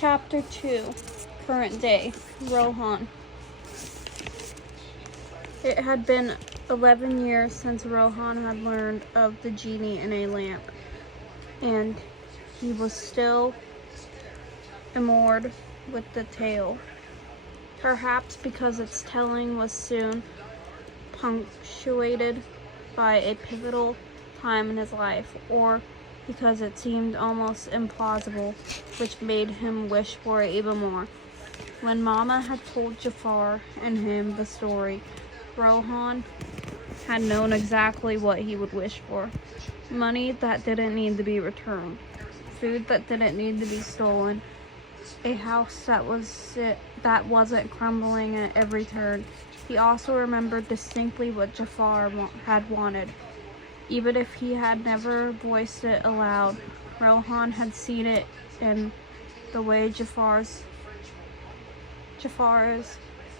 Chapter 2, Current Day, Rohan. It had been 11 years since Rohan had learned of the genie in a lamp, and he was still enamored with the tale. Perhaps because its telling was soon punctuated by a pivotal time in his life, or because it seemed almost implausible, which made him wish for it even more. When Mama had told Jafar and him the story, Rohan had known exactly what he would wish for. Money that didn't need to be returned, food that didn't need to be stolen, a house that wasn't crumbling at every turn. He also remembered distinctly what Jafar had wanted. Even if he had never voiced it aloud, Rohan had seen it in the way Jafar's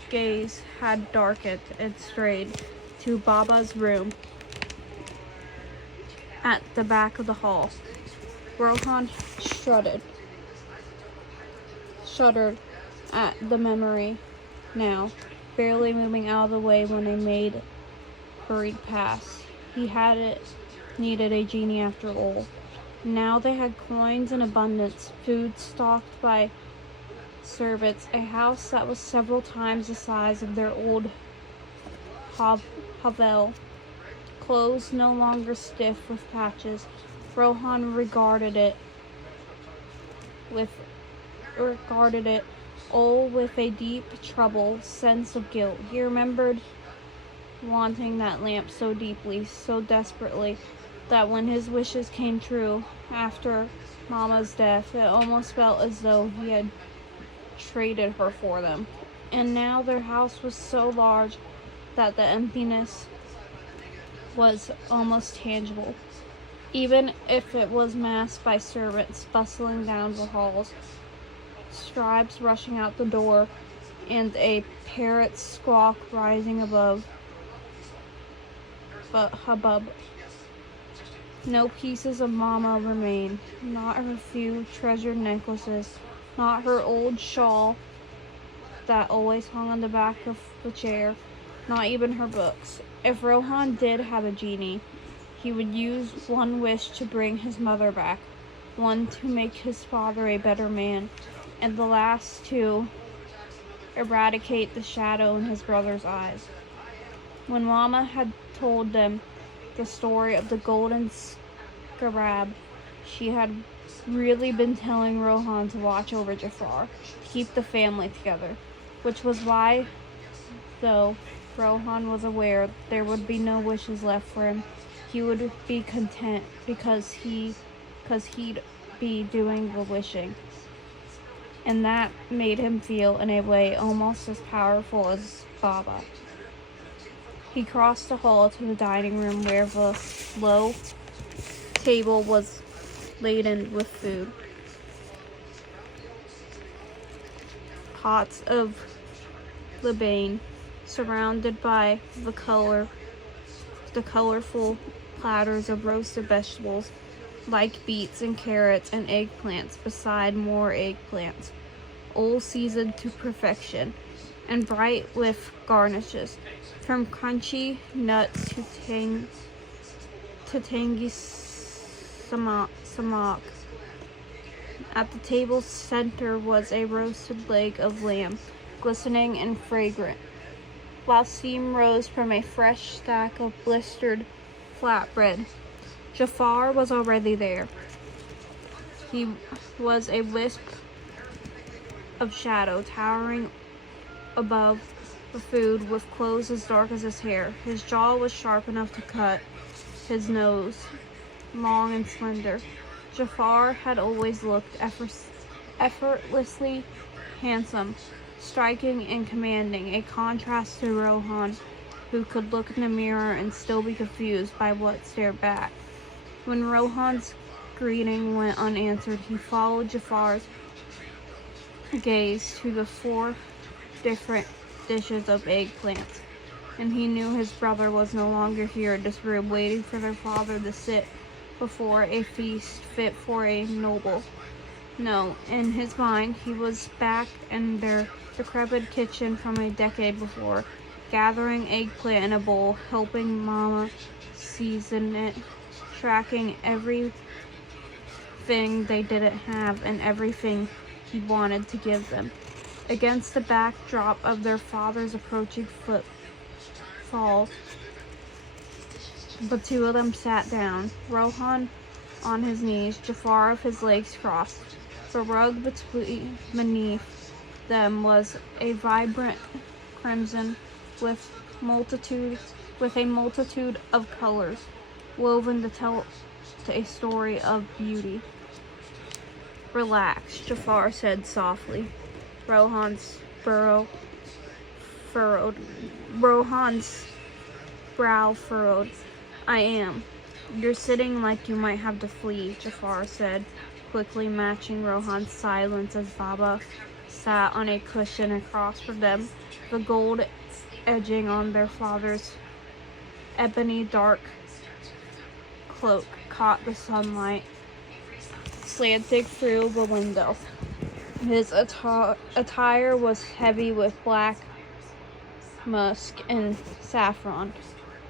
gaze had darkened and strayed to Baba's room at the back of the hall. Rohan shuddered at the memory now, barely moving out of the way when a maid hurried past. He hadn't needed a genie after all. Now they had coins in abundance, food stocked by servants, a house that was several times the size of their old hovel, clothes no longer stiff with patches. Rohan regarded it all with a deep, troubled sense of guilt. He remembered wanting that lamp so deeply, so desperately, that when his wishes came true after Mama's death, it almost felt as though he had traded her for them. And now their house was so large that the emptiness was almost tangible, even if it was masked by servants bustling down the halls, scribes rushing out the door, and a parrot's squawk rising above but hubbub. No pieces of Mama remained, not her few treasured necklaces, not her old shawl that always hung on the back of the chair, not even her books. If Rohan did have a genie, he would use one wish to bring his mother back, one to make his father a better man, and the last to eradicate the shadow in his brother's eyes. When Mama had told them the story of the golden scarab, she had really been telling Rohan to watch over Jafar, to keep the family together, which was why, though Rohan was aware there would be no wishes left for him, he would be content because he'd be doing the wishing. And that made him feel, in a way, almost as powerful as Baba. He crossed the hall to the dining room where the low table was laden with food. Pots of libane surrounded by the colorful platters of roasted vegetables like beets and carrots and eggplants beside more eggplants, all seasoned to perfection and bright with garnishes, from crunchy nuts to tangy samak. At the table's center was a roasted leg of lamb, glistening and fragrant, while steam rose from a fresh stack of blistered flatbread. Jafar was already there. He was a wisp of shadow, towering above the food with clothes as dark as his hair. His jaw was sharp enough to cut, his nose long and slender. Jafar had always looked effortlessly handsome, striking and commanding, a contrast to Rohan, who could look in the mirror and still be confused by what stared back. When Rohan's greeting went unanswered, he followed Jafar's gaze to the 4 different dishes of eggplants, and he knew his brother was no longer here in this room, waiting for their father to sit before a feast fit for a noble. No, in his mind, he was back in their decrepit kitchen from a decade before, gathering eggplant in a bowl, helping Mama season it, tracking everything they didn't have and everything he wanted to give them. Against the backdrop of their father's approaching footfalls, the two of them sat down, Rohan on his knees, Jafar with his legs crossed. The rug beneath them was a vibrant crimson with a multitude of colors, woven to tell a story of beauty. Relax, Jafar said softly. Rohan's brow furrowed. I am. You're sitting like you might have to flee, Jafar said, quickly matching Rohan's silence as Baba sat on a cushion across from them, the gold edging on their father's ebony dark cloak caught the sunlight slanting through the window. His attire was heavy with black musk and saffron.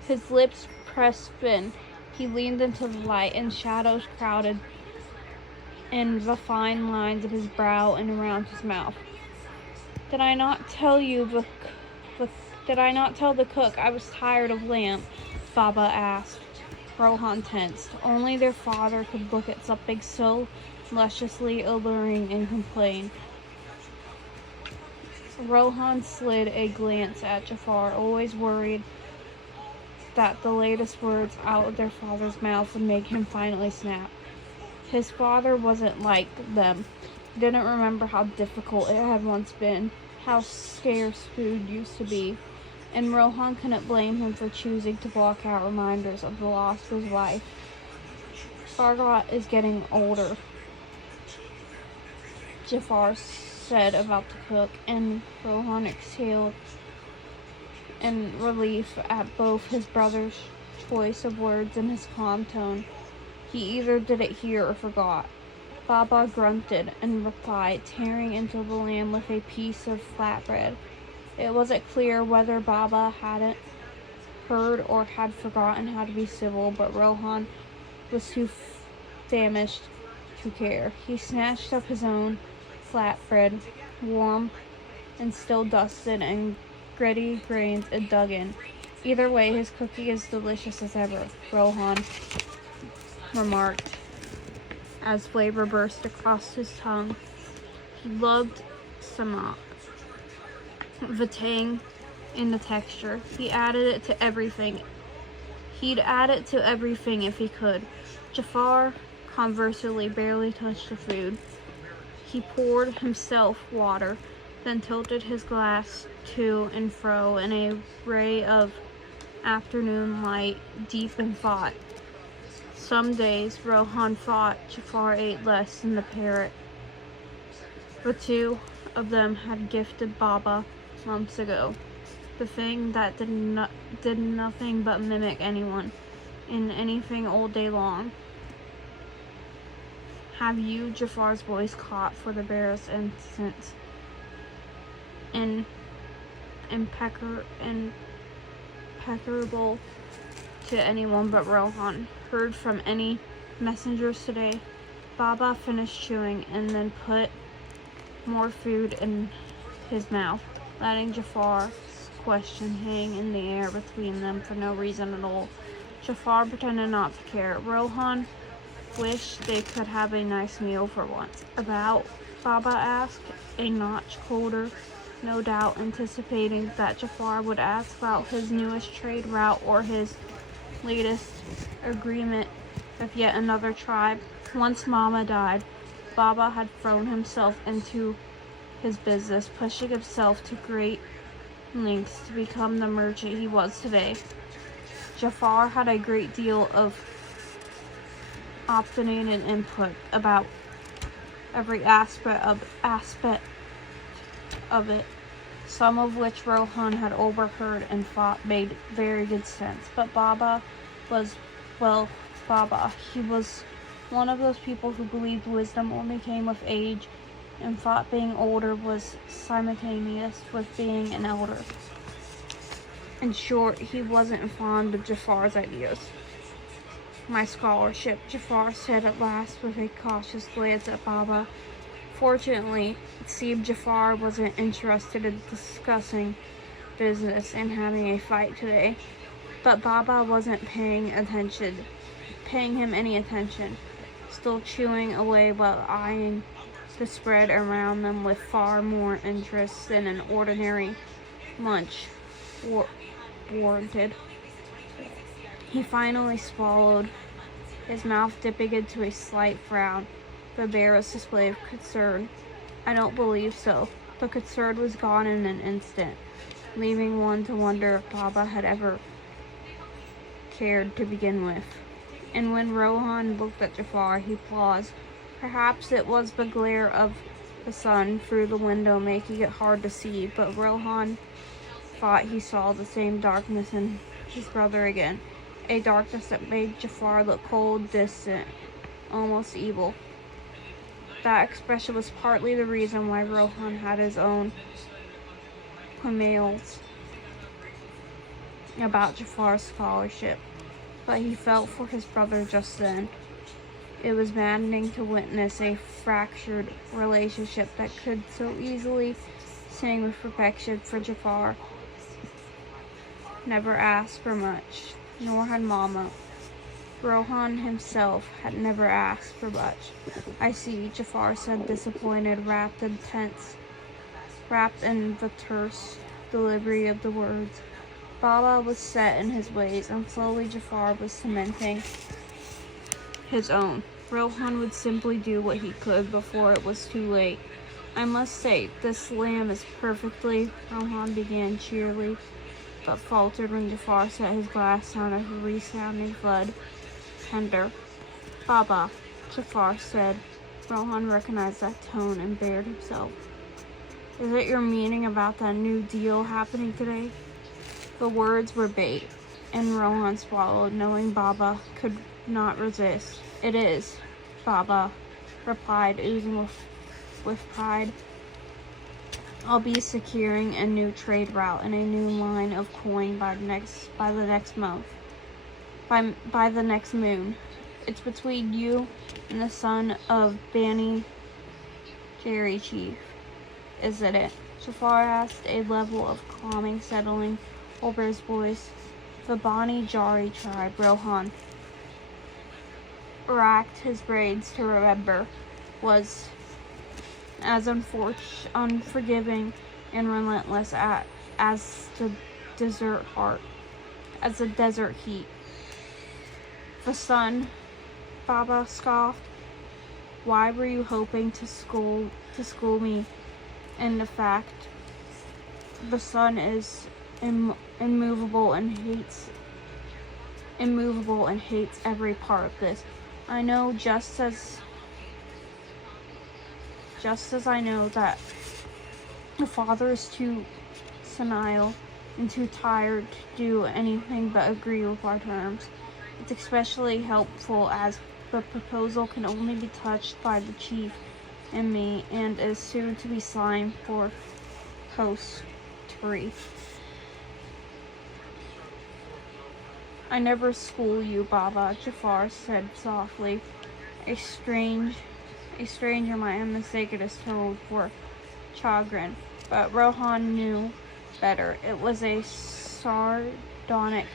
His lips pressed thin. He leaned into the light, and shadows crowded in the fine lines of his brow and around his mouth. Did I not tell the cook I was tired of lamb? Baba asked. Rohan tensed. Only their father could look at something so lusciously alluring and complain. Rohan slid a glance at Jafar, always worried that the latest words out of their father's mouth would make him finally snap. His father wasn't like them. He didn't remember how difficult it had once been, how scarce food used to be, and Rohan couldn't blame him for choosing to block out reminders of the loss of his wife. Fargot is getting older, Jafar said about the cook, and Rohan exhaled in relief at both his brother's choice of words and his calm tone. He either didn't hear or forgot. Baba grunted and replied, tearing into the lamb with a piece of flatbread. It wasn't clear whether Baba hadn't heard or had forgotten how to be civil, but Rohan was too famished to care. He snatched up his own flatbread, warm and still dusted and gritty grains, and dug in. Either way, his cookie is delicious as ever, Rohan remarked as flavor burst across his tongue. He loved samak, the tang in the texture. He'd add it to everything if he could. Jafar, conversely, barely touched the food. He poured himself water, then tilted his glass to and fro in a ray of afternoon light, deep in thought. Some days, Rohan thought Jafar ate less than the parrot. The two of them had gifted Baba months ago, the thing that did nothing but mimic anyone in anything all day long. Have you, Jafar's voice caught for the barest instant, impeccable to anyone but Rohan, heard from any messengers today? Baba finished chewing and then put more food in his mouth, letting Jafar's question hang in the air between them for no reason at all. Jafar pretended not to care. Rohan wished they could have a nice meal for once. About? Baba asked, a notch colder, no doubt anticipating that Jafar would ask about his newest trade route or his latest agreement with yet another tribe. Once Mama died, Baba had thrown himself into his business, pushing himself to great lengths to become the merchant he was today. Jafar had a great deal of opinionated input about every aspect of it, some of which Rohan had overheard and thought made very good sense. But Baba was, well, Baba. He was One of those people who believed wisdom only came with age and thought being older was simultaneous with being an elder. In short, he wasn't fond of Jafar's ideas. My scholarship, Jafar said at last with a cautious glance at Baba. Fortunately, it seemed Jafar wasn't interested in discussing business and having a fight today. But Baba wasn't paying him any attention, still chewing away while eyeing the spread around them with far more interest than an ordinary lunch warranted. He finally swallowed, his mouth dipping into a slight frown, the barest display of concern. I don't believe so. The concern was gone in an instant, leaving one to wonder if Baba had ever cared to begin with. And when Rohan looked at Jafar, he paused. Perhaps it was the glare of the sun through the window making it hard to see, but Rohan thought he saw the same darkness in his brother again. A darkness that made Jafar look cold, distant, almost evil. That expression was partly the reason why Rohan had his own qualms about Jafar's scholarship, but he felt for his brother just then. It was maddening to witness a fractured relationship that could so easily sing with perfection, for Jafar never asked for much, nor had Mama. Rohan himself had never asked for much. I see, Jafar said, disappointed, wrapped in the terse delivery of the words. Baba was set in his ways, and slowly Jafar was cementing his own. Rohan would simply do what he could before it was too late. I must say, this lamb is perfectly, Rohan began cheerily, but faltered when Jafar set his glass down as a resounding thud. Tender. Baba, Jafar said. Rohan recognized that tone and bared himself. Is it your meaning about that new deal happening today? The words were bait, and Rohan swallowed, knowing Baba could not resist. It is, Baba replied, oozing with pride. I'll be securing a new trade route and a new line of coin by the next moon. It's between you and the son of Bani Jerry Chief, isn't it? Jafar asked, a level of calming settling over his voice. The Bani Jari tribe, Rohan racked his brains to remember, was as unforgiving and relentless as the desert heat. The sun, Baba scoffed. Why were you hoping to school me? In fact, the sun is immovable and hates every part of this. I know, just as I know that the father is too senile and too tired to do anything but agree with our terms. It's especially helpful as the proposal can only be touched by the chief and me, and is soon to be signed for post-tree. I never school you, Baba, Jafar said softly. A stranger might have mistaken his tone for chagrin, but Rohan knew better. It was a sardonic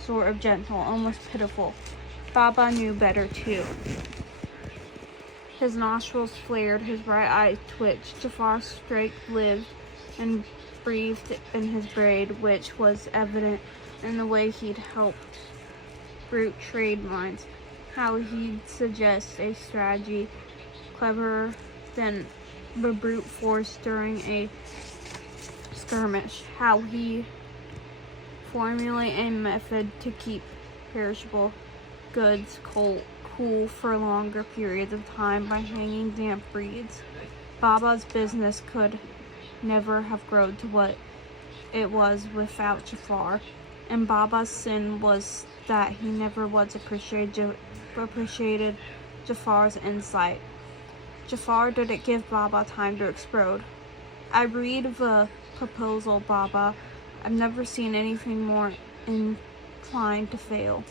sort of gentle, almost pitiful. Baba knew better too. His nostrils flared, his bright eyes twitched. Jafar's strength lived and breathed in his braid, which was evident in the way he'd helped root trade lines, how he'd suggest a strategy cleverer than the brute force during a skirmish, how he formulate a method to keep perishable goods cool for longer periods of time by hanging damp breeds. Baba's business could never have grown to what it was without Jafar, and Baba's sin was that he never once appreciated Jafar's insight. Jafar didn't give Baba time to explode. I read the proposal, Baba. I've never seen anything more inclined to fail.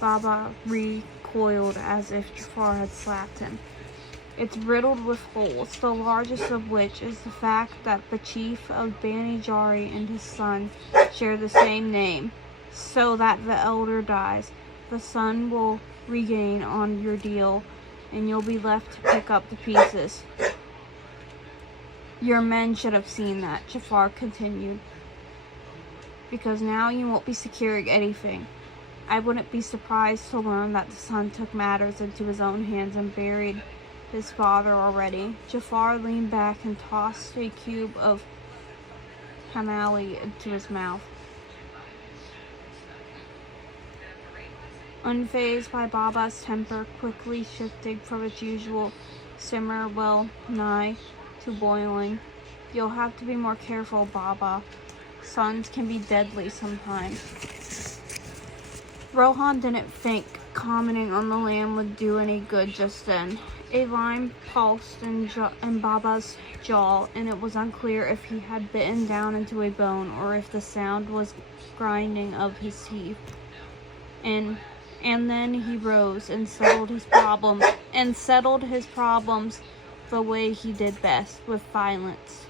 Baba recoiled as if Jafar had slapped him. It's riddled with holes, the largest of which is the fact that the chief of Bani Jari and his son share the same name. So that the elder dies, the son will regain on your deal, and you'll be left to pick up the pieces. Your men should have seen that, Jafar continued, because now you won't be securing anything. I wouldn't be surprised to learn that the son took matters into his own hands and buried his father already. Jafar leaned back and tossed a cube of hamali into his mouth. Unfazed by Baba's temper, quickly shifting from its usual simmer well nigh to boiling. You'll have to be more careful, Baba. Sons can be deadly sometimes. Rohan didn't think commenting on the lamb would do any good just then. A line pulsed in Baba's jaw, and it was unclear if he had bitten down into a bone or if the sound was grinding of his teeth. And then he rose and settled his problems the way he did best, with violence.